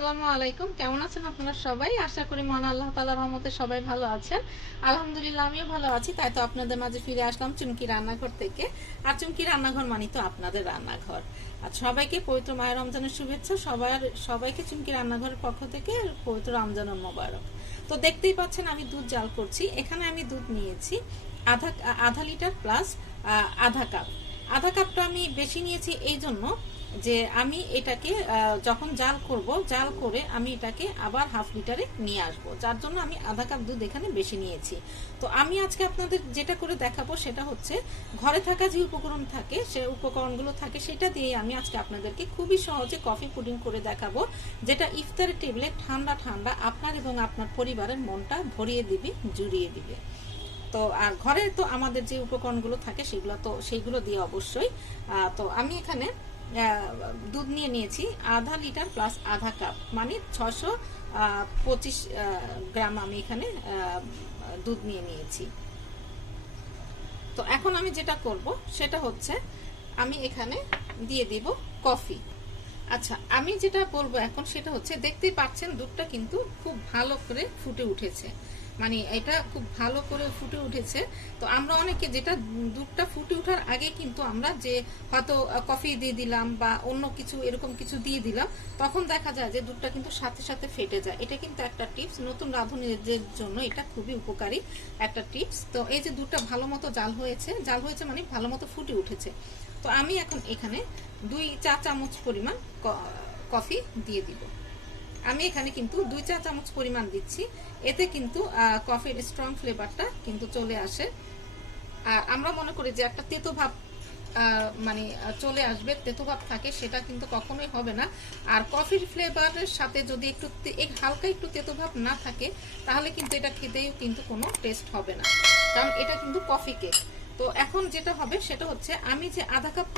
আসসালামু আলাইকুম। কেমন আছেন আপনারা সবাই? আশা করি মহান আল্লাহ তাআলার রহমতে সবাই ভালো আছেন। আলহামদুলিল্লাহ, আমিও ভালো আছি। তাই তো আপনাদের মাঝে ফিরে আসলাম চুমকি রান্নাঘর থেকে। আর চুমকি রান্নাঘর মানে তো আপনাদের রান্নাঘর। আর সবাইকে পবিত্র মায়ের রমজানের শুভেচ্ছা। সবার, সবাইকে চুমকি রান্নাঘরের পক্ষ থেকে পবিত্র রমজানের মোবারক। তো দেখতেই পাচ্ছেন, আমি দুধ জাল করছি। এখানে আমি দুধ নিয়েছি। আধা আধা লিটার প্লাস আধা কাপ। আধা কাপটা আমি বেশি নিয়েছি এই জন্য যে আমি এটাকে যখন জাল করব, জাল করে আমি এটাকে আবার হাফ লিটারে নিয়ে আসব। যার জন্য আমি আধা কাপ দুধ এখানে বেশি নিয়েছি। তো আমি আজকে আপনাদের যেটা করে দেখাবো সেটা হচ্ছে, ঘরে থাকা যে উপকরণ থাকে, সে উপকরণগুলো থাকে, সেটা দিয়ে আমি আজকে আপনাদেরকে খুবই সহজে কফি পুডিং করে দেখাবো, যেটা ইফতারের টেবিলে ঠান্ডা ঠান্ডা আপনার এবং আপনার পরিবারের মনটা ভরিয়ে দিবে, জুড়িয়ে দিবে। তো, আর ঘরে তো আমাদের যে উপকরণগুলো থাকে, সেগুলো তো সেইগুলো দিয়ে অবশ্যই তো আমি এখানে দুধ নিয়ে নিয়েছি, আধা লিটার প্লাস আধা কাপ মানে ছশো পঁচিশ গ্রাম আমি এখানে দুধ নিয়ে নিয়েছি। তো এখন আমি যেটা করব, সেটা হচ্ছে আমি এখানে দিয়ে দিব কফি আচ্ছা আমি যেটা বলব এখন সেটা হচ্ছে, দেখতেই পাচ্ছেন দুধটা কিন্তু খুব ভালো করে ফুটে উঠেছে। মানে এটা খুব ভালো করে ফুটে উঠেছে। তো আমরা অনেকে যেটা দুধটা ফুটে ওঠার আগে কিন্তু আমরা যে হয়তো কফি দিয়ে দিলাম বা অন্য কিছু, এরকম কিছু দিয়ে দিলাম, তখন দেখা যায় যে দুধটা কিন্তু সাথে সাথে ফেটে যায়। এটা কিন্তু একটা টিপস। নতুন রাঁধুনিদের জন্য এটা খুবই উপকারী একটা টিপস। তো এই যে দুধটা ভালো মতো জাল হয়েছে জাল হয়েছে মানে ভালো মতো ফুটে উঠেছে। তো আমি এখন এখানে দুই চা চামচ পরিমাণ কফি দিয়ে দিব। আমি এখানে কিন্তু দুই চা চামচ পরিমাণ দিচ্ছি। এতে কিন্তু কফির স্ট্রং ফ্লেভারটা কিন্তু চলে আসে। আর আমরা মনে করি যে একটা তেতো ভাব মানে চলে আসবে, তেতো ভাব থাকে, সেটা কিন্তু কখনোই হবে না। আর কফির ফ্লেভারের সাথে যদি একটু হালকা একটু তেতো ভাব না থাকে, তাহলে কিন্তু এটা খেতেও কিন্তু কোনো টেস্ট হবে না। কারণ এটা কিন্তু কফি কেক তো এখন যেটা হবে সেটা হচ্ছে আমি যে আধা কাপ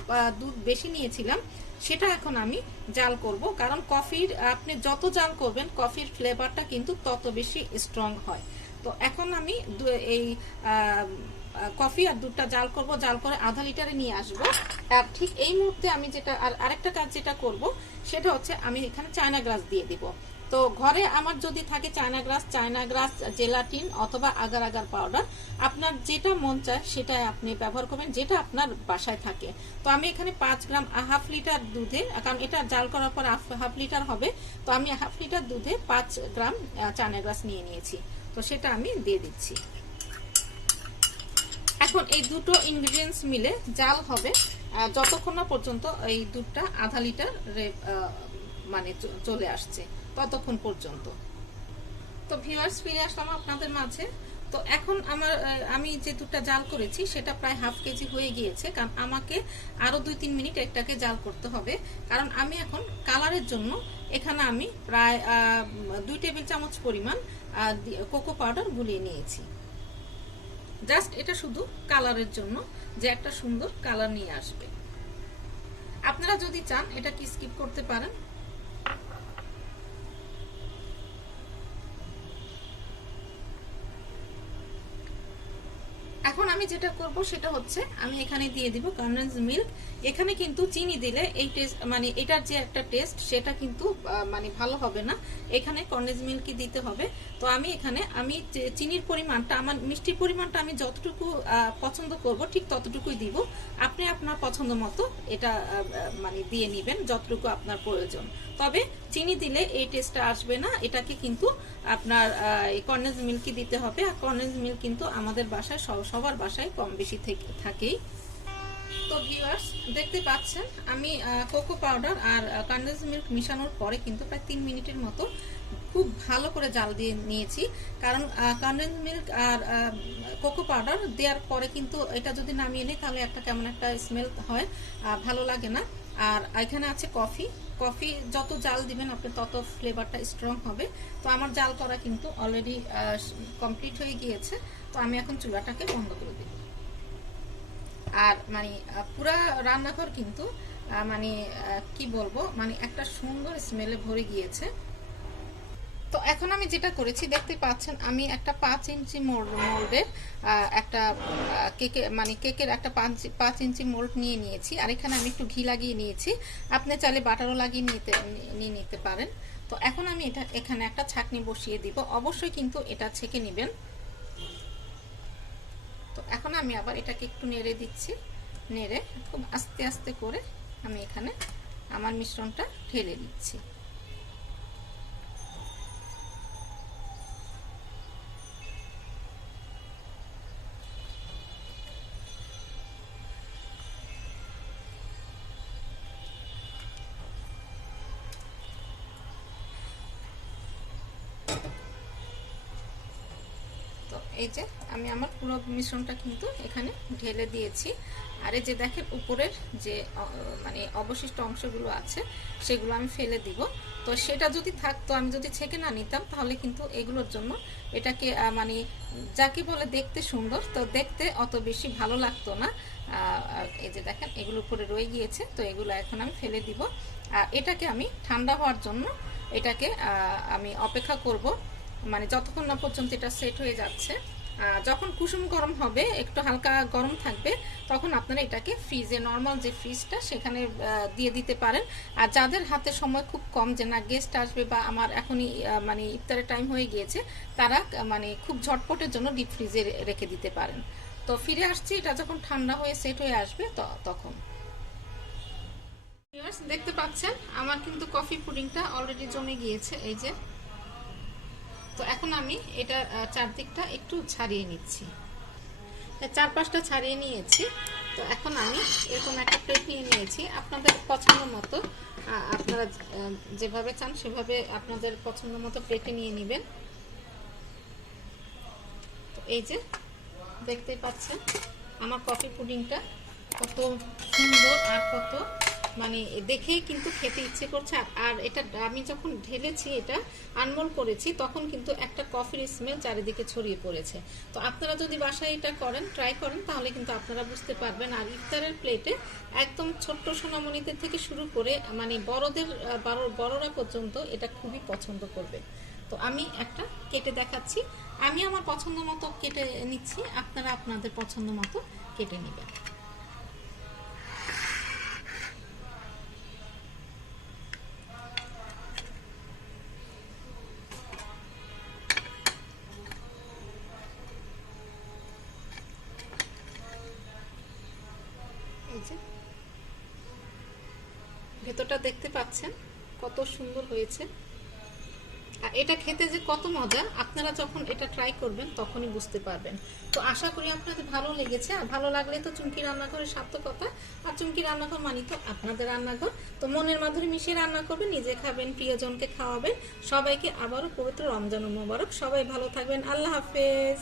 দুধ বেশি নিয়েছিলাম, সেটা এখন আমি জাল করব। কারণ কফির, আপনি যত জাল করবেন, কফির ফ্লেভারটা কিন্তু তত বেশি স্ট্রং হয়। তো এখন আমি এই কফি আর দুধটা জাল করব, জাল করে আধা লিটারে নিয়ে আসব। আর ঠিক এই মুহূর্তে আমি যেটা, আর আরেকটা কাজ যেটা করব, সেটা হচ্ছে আমি এখানে চায়না গ্লাস দিয়ে দিব। তো ঘরে আমার যদি থাকে China grass China grass, gelatin অথবা আগার আগার পাউডার, আপনার যেটা মন চায় সেটাই আপনি ব্যবহার করবেন, যেটা আপনার বাসায় থাকে। তো আমি এখানে পাঁচ গ্রাম হাফ লিটার দুধে, কারণ এটা জাল করার পর হাফ লিটার হবে, তো আমি হাফ লিটার দুধে পাঁচ গ্রাম চায়না গ্রাস নিয়ে নিয়েছি। তো সেটা আমি দিয়ে দিচ্ছি। এখন এই দুটো ইনগ্রিডিয়েন্টস মিলে জাল হবে যতক্ষণ না পর্যন্ত এই দুধটা আধা লিটার মানে চলে আসছে ততক্ষণ পর্যন্ত। তো ভিউয়ার্স ফিরে আসলাম আপনাদের মাঝে। তো এখন আমার আমি যে দুধটা জাল করেছি, সেটা প্রায় হাফ কেজি হয়ে গিয়েছে, কারণ আমাকে আরও দুই তিন মিনিট একটাকে জাল করতে হবে। কারণ আমি এখন কালারের জন্য এখানে আমি প্রায় দুই টেবিল চামচ পরিমাণ কোকো পাউডার গুলিয়ে নিয়েছি। জাস্ট এটা শুধু কালারের জন্য যে একটা সুন্দর কালার নিয়ে আসবে। আপনারা যদি চান, এটা কি স্কিপ করতে পারেন? এখন আমি যেটা করব সেটা হচ্ছে আমি এখানে দিয়ে দিব কন্ডেন্স মিল্ক এখানে কিন্তু চিনি দিলে এই টেস্ট মানে এটার যে একটা টেস্ট সেটা কিন্তু মানে ভালো হবে না। এখানে কন্ডেন্স মিল্কই দিতে হবে। তো আমি এখানে, আমি চিনির পরিমাণটা, আমার মিষ্টির পরিমাণটা আমি যতটুকু পছন্দ করব, ঠিক ততটুকুই দিব। আপনি আপনার পছন্দ মতো এটা মানে দিয়ে নেবেন, যতটুকু আপনার প্রয়োজন। তবে চিনি দিলে এই টেস্টটা আসবে না। এটাকে কিন্তু আপনার কর্নেজ মিল্কই দিতে হবে। আর কর্নেজ মিল্ক কিন্তু আমাদের বাসায় সব- সবার বাসায় কম বেশি থেকে থাকেই। তো ভিউয়ার্স দেখতে পাচ্ছেন, আমি কোকো পাউডার আর কন্ডেন্স মিল্ক মিশানোর পরে কিন্তু প্রায় তিন মিনিটের মতো খুব ভালো করে জাল দিয়ে নিয়েছি। কারণ কন্ডেন্স মিল্ক আর কোকো পাউডার দেওয়ার পরে কিন্তু এটা যদি নামিয়ে নিই, তাহলে একটা কেমন একটা স্মেল হয় ভালো লাগে না। আর এখানে আছে কফি কফি যত জাল দিবেন, আপনি তত ফ্লেভারটা স্ট্রং হবে। তো আমার জাল করা কিন্তু অলরেডি কমপ্লিট হয়ে গিয়েছে। তো আমি এখন চুলাটাকে বন্ধ করে দিব। আর মানে পুরা রান্নাঘর কিন্তু মানে কি বলব? মানে একটা সুন্দর স্মেলে ভরে গিয়েছে। তো এখন আমি যেটা করেছি দেখতে পাচ্ছেন আমি একটা পাঁচ ইঞ্চি মোল্ড মোল্ডের একটা কেকে মানে কেকের একটা পাঁচ পাঁচ ইঞ্চি মোল্ড নিয়ে নিয়েছি। আর এখানে আমি একটু ঘি লাগিয়ে নিয়েছি। আপনি চাইলে বাটারও লাগিয়ে নিতে নিয়ে নিতে পারেন। তো এখন আমি এটা, এখানে একটা ছাকনি বসিয়ে দিব। অবশ্যই কিন্তু এটা ছেঁকে নেবেন। তো এখন আমি আবার এটাকে একটু নেড়ে দিচ্ছি। নেড়ে খুব আস্তে আস্তে করে আমি এখানে আমার মিশ্রণটা ঢেলে দিচ্ছি এই যে আমি আমার পুরো মিশ্রণটা কিন্তু এখানে ঢেলে দিয়েছি। আর এই যে দেখেন, উপরের যে মানে অবশিষ্ট অংশগুলো আছে, সেগুলো আমি ফেলে দিব। তো সেটা যদি থাকতো, আমি যদি ছেঁকে না নিতাম, তাহলে কিন্তু এগুলোর জন্য এটাকে মানে যাকে বলে দেখতে সুন্দর, তো দেখতে অত বেশি ভালো লাগতো না। এই যে দেখেন, এগুলো উপরে রয়ে গিয়েছে, তো এগুলো এখন আমি ফেলে দিব। আর এটাকে আমি ঠান্ডা হওয়ার জন্য এটাকে আমি অপেক্ষা করব। মানে যতক্ষণ না পর্যন্ত এটা সেট হয়ে যাচ্ছে যখন কুসুম গরম হবে, একটু হালকা গরম থাকবে, তখন আপনারা এটাকে ফ্রিজে নর্মাল যে ফ্রিজটা সেখানে দিয়ে দিতে পারেন। আর যাদের হাতে সময় খুব কম, যে না গেস্ট আসবে বা আমার এখনই মানে ইফতারের টাইম হয়ে গিয়েছে, তারা মানে খুব ঝটপটের জন্য ডিপ ফ্রিজে রেখে দিতে পারেন। তো ফিরে আসছি, এটা যখন ঠান্ডা হয়ে সেট হয়ে আসবে তখন। দেখতে পাচ্ছেন, আমার কিন্তু কফি পুডিংটা অলরেডি জমে গিয়েছে, এই যে। তো এখন আমি এটা চারদিকটা একটু ছাড়িয়ে নিচ্ছি। চারপাশটা ছাড়িয়ে নিয়েছি। তো এখন আমি এরকম একটা প্লেট নিয়ে নিয়েছি। আপনাদের পছন্দ মতো আপনারা যেভাবে চান সেভাবে আপনাদের পছন্দ মতো প্লেটে নিয়ে নেবেন। তো এই যে, দেখতে পাচ্ছেন, আমার কফি পুডিংটা কত সুন্দর আর কত মানে দেখেই কিন্তু খেতে ইচ্ছে করছে। আর এটা আমি যখন ঢেলেছি এটা, আনমোল করেছি, তখন কিন্তু একটা কফির স্মেল চারিদিকে ছড়িয়ে পড়েছে। তো আপনারা যদি বাসায় এটা করেন ট্রাই করেন, তাহলে কিন্তু আপনারা বুঝতে পারবেন। আর ইফতারের প্লেটে একদম ছোট্ট সোনামণিদের থেকে শুরু করে মানে বড়দের বড়রা পর্যন্ত এটা খুবই পছন্দ করবে। তো আমি একটা কেটে দেখাচ্ছি। আমি আমার পছন্দ মতো কেটে নিচ্ছি। আপনারা আপনাদের পছন্দ মতো কেটে নেবেন। ভেতরটা দেখতে পাচ্ছেন, কত সুন্দর হয়েছে। আর এটা খেতে যে কত মজা, আপনারা যখন এটা ট্রাই করবেন তখনই বুঝতে পারবেন। তো আশা করি আপনাদের ভালো লেগেছে, আর ভালো লাগলে তো চুমকি রান্নাঘরের সার্থকতা। আর চুমকি রান্নাঘর মানি তো আপনাদের রান্নাঘর। তো মনের মাধুরী মিশিয়ে রান্না করবেন, নিজে খাবেন, প্রিয়জনকে খাওয়াবেন। সবাইকে আবারও পবিত্র রমজান মোবারক। সবাই ভালো থাকবেন। আল্লাহ হাফেজ।